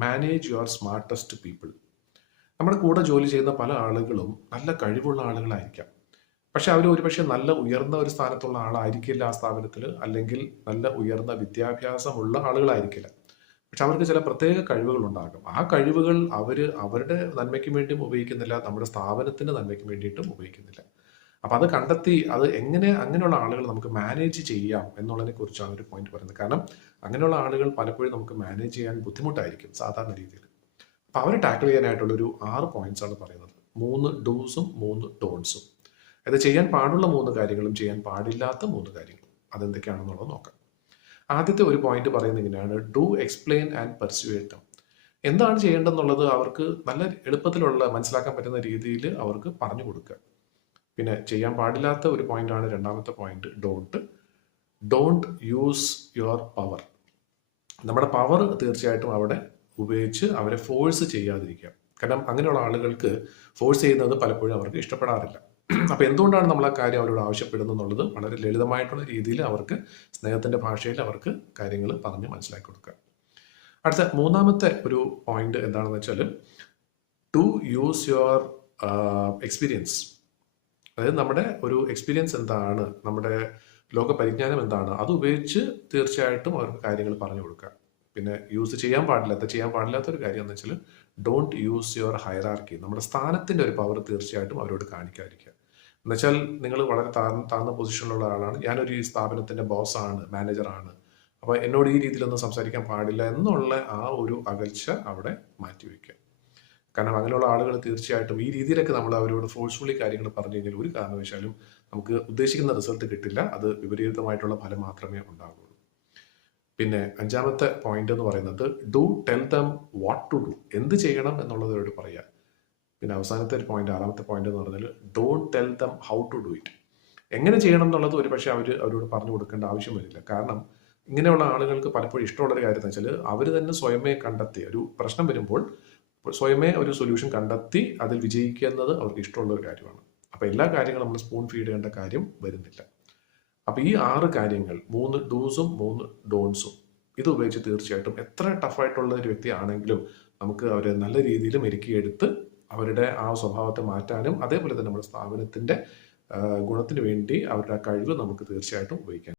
Manage your smartest people. നമ്മുടെ കൂടെ ജോലി ചെയ്യുന്ന പല ആളുകളും നല്ല കഴിവുള്ള ആളുകളായിരിക്കാം. പക്ഷെ അവർ ഒരുപക്ഷെ നല്ല ഉയർന്ന ഒരു സ്ഥാനത്തുള്ള ആളായിരിക്കില്ല ആ സ്ഥാപനത്തിൽ, അല്ലെങ്കിൽ നല്ല ഉയർന്ന വിദ്യാഭ്യാസമുള്ള ആളുകളായിരിക്കില്ല. പക്ഷെ അവർക്ക് ചില പ്രത്യേക കഴിവുകൾ ഉണ്ടാകും. ആ കഴിവുകൾ അവരുടെ നന്മയ്ക്ക് വേണ്ടിയും ഉപയോഗിക്കുന്നില്ല, നമ്മുടെ സ്ഥാപനത്തിന്റെ നന്മയ്ക്ക് വേണ്ടിയിട്ടും ഉപയോഗിക്കുന്നില്ല. അപ്പൊ അത് കണ്ടെത്തി അത് എങ്ങനെ അങ്ങനെയുള്ള ആളുകൾ നമുക്ക് മാനേജ് ചെയ്യാം എന്നുള്ളതിനെ കുറിച്ചാണ് ഒരു പോയിന്റ് പറയുന്നത്. കാരണം അങ്ങനെയുള്ള ആളുകൾ പലപ്പോഴും നമുക്ക് മാനേജ് ചെയ്യാൻ ബുദ്ധിമുട്ടായിരിക്കും സാധാരണ രീതിയിൽ. അപ്പൊ അവരെ ടാക്കിൾ ചെയ്യാനായിട്ടുള്ള ഒരു 6 പോയിന്റ്സ് ആണ് പറയുന്നത്. 3 ഡൂസും 3 ഡോൺസും. അത് ചെയ്യാൻ പാടുള്ള 3 കാര്യങ്ങളും ചെയ്യാൻ പാടില്ലാത്ത 3 കാര്യങ്ങളും. അതെന്തൊക്കെയാണെന്നുള്ളത് നോക്കാം. ആദ്യത്തെ ഒരു പോയിന്റ് പറയുന്നത് ഇങ്ങനെയാണ്: ഡു എക്സ്പ്ലെയിൻ ആൻഡ് പെർസ്യൂവേറ്റ് ദം. എന്താണ് ചെയ്യേണ്ടതെന്നുള്ളത് അവർക്ക് നല്ല എളുപ്പത്തിലുള്ള മനസ്സിലാക്കാൻ പറ്റുന്ന രീതിയിൽ അവർക്ക് പറഞ്ഞു കൊടുക്കുക. പിന്നെ ചെയ്യാൻ പാടില്ലാത്ത ഒരു പോയിന്റാണ് രണ്ടാമത്തെ point, don't use your power. നമ്മുടെ പവർ തീർച്ചയായിട്ടും അവിടെ ഉപയോഗിച്ച് അവരെ ഫോഴ്സ് ചെയ്യാതിരിക്കുക. കാരണം അങ്ങനെയുള്ള ആളുകൾക്ക് ഫോഴ്സ് ചെയ്യുന്നത് പലപ്പോഴും അവർക്ക് ഇഷ്ടപ്പെടാറില്ല. അപ്പൊ എന്തുകൊണ്ടാണ് നമ്മൾ ആ കാര്യം അവരോട് ആവശ്യപ്പെടുന്നത് എന്നുള്ളത് വളരെ ലളിതമായിട്ടുള്ള രീതിയിൽ അവർക്ക് സ്നേഹത്തിന്റെ ഭാഷയിൽ അവർക്ക് കാര്യങ്ങൾ പറഞ്ഞ് മനസ്സിലാക്കി കൊടുക്കുക. അടുത്ത മൂന്നാമത്തെ ഒരു പോയിന്റ് എന്താണെന്ന് വെച്ചാൽ, ടു യൂസ് യുവർ എക്സ്പീരിയൻസ്. അതായത് നമ്മുടെ ഒരു എക്സ്പീരിയൻസ് എന്താണ്, നമ്മുടെ ലോക പരിജ്ഞാനം എന്താണ്, അത് ഉപയോഗിച്ച് തീർച്ചയായിട്ടും അവർക്ക് കാര്യങ്ങൾ പറഞ്ഞു കൊടുക്കുക. പിന്നെ ചെയ്യാൻ പാടില്ലാത്ത ഒരു കാര്യം എന്ന് വെച്ചാൽ, ഡോണ്ട് യൂസ് യുവർ ഹൈറാർക്കി. നമ്മുടെ സ്ഥാനത്തിന്റെ ഒരു പവർ തീർച്ചയായിട്ടും അവരോട് കാണിക്കാതിരിക്കുക. എന്നുവെച്ചാൽ നിങ്ങൾ വളരെ താഴ്ന്ന പൊസിഷനിലുള്ള ആളാണ്, ഞാനൊരു ഈ സ്ഥാപനത്തിന്റെ ബോസാണ്, മാനേജറാണ്, അപ്പോൾ എന്നോട് ഈ രീതിയിലൊന്നും സംസാരിക്കാൻ പാടില്ല എന്നുള്ള ആ ഒരു അകൽച്ച അവിടെ മാറ്റിവെക്കുക. കാരണം അങ്ങനെയുള്ള ആളുകൾ തീർച്ചയായിട്ടും ഈ രീതിയിലൊക്കെ നമ്മൾ അവരോട് ഫോഴ്സ്ഫുള്ളി കാര്യങ്ങൾ പറഞ്ഞു കഴിഞ്ഞാൽ ഒരു കാരണവശാലും നമുക്ക് ഉദ്ദേശിക്കുന്ന റിസൾട്ട് കിട്ടില്ല. അത് വിപരീതമായിട്ടുള്ള ഫലം മാത്രമേ ഉണ്ടാകുള്ളൂ. പിന്നെ അഞ്ചാമത്തെ പോയിന്റ് എന്ന് പറയുന്നത്, do tell them what to do. എന്ത് ചെയ്യണം എന്നുള്ളത് അവരോട് പറയുക. പിന്നെ അവസാനത്തെ ഒരു പോയിന്റ്, ആറാമത്തെ പോയിന്റ് എന്ന് പറഞ്ഞാൽ, don't tell them how to do it. എങ്ങനെ ചെയ്യണം എന്നുള്ളത് ഒരു പക്ഷേ അവരോട് പറഞ്ഞു കൊടുക്കേണ്ട ആവശ്യം വരില്ല. കാരണം ഇങ്ങനെയുള്ള ആളുകൾക്ക് പലപ്പോഴും ഇഷ്ടമുള്ളൊരു കാര്യം എന്ന് വെച്ചാൽ, അവർ തന്നെ സ്വയമേ കണ്ടെത്തി ഒരു പ്രശ്നം വരുമ്പോൾ സ്വയമേ ഒരു സൊല്യൂഷൻ കണ്ടെത്തി അതിൽ വിജയിക്കുന്നത് അവർക്ക് ഇഷ്ടമുള്ള ഒരു കാര്യമാണ്. അപ്പൊ എല്ലാ കാര്യങ്ങളും നമ്മൾ സ്പൂൺ ഫീഡ് ചെയ്യേണ്ട കാര്യം വരുന്നില്ല. അപ്പൊ ഈ 6 കാര്യങ്ങൾ, 3 ഡൂസും 3 ഡോൺസും, ഇത് ഉപയോഗിച്ച് തീർച്ചയായിട്ടും എത്ര ടഫായിട്ടുള്ള ഒരു വ്യക്തി ആണെങ്കിലും നമുക്ക് അവരെ നല്ല രീതിയിൽ മെരുക്കിയെടുത്ത് അവരുടെ ആ സ്വഭാവത്തെ മാറ്റാനും അതേപോലെ തന്നെ നമ്മുടെ സ്ഥാപനത്തിന്റെ ഗുണത്തിന് വേണ്ടി അവരുടെ ആ കഴിവ് നമുക്ക് തീർച്ചയായിട്ടും ഉപയോഗിക്കാം.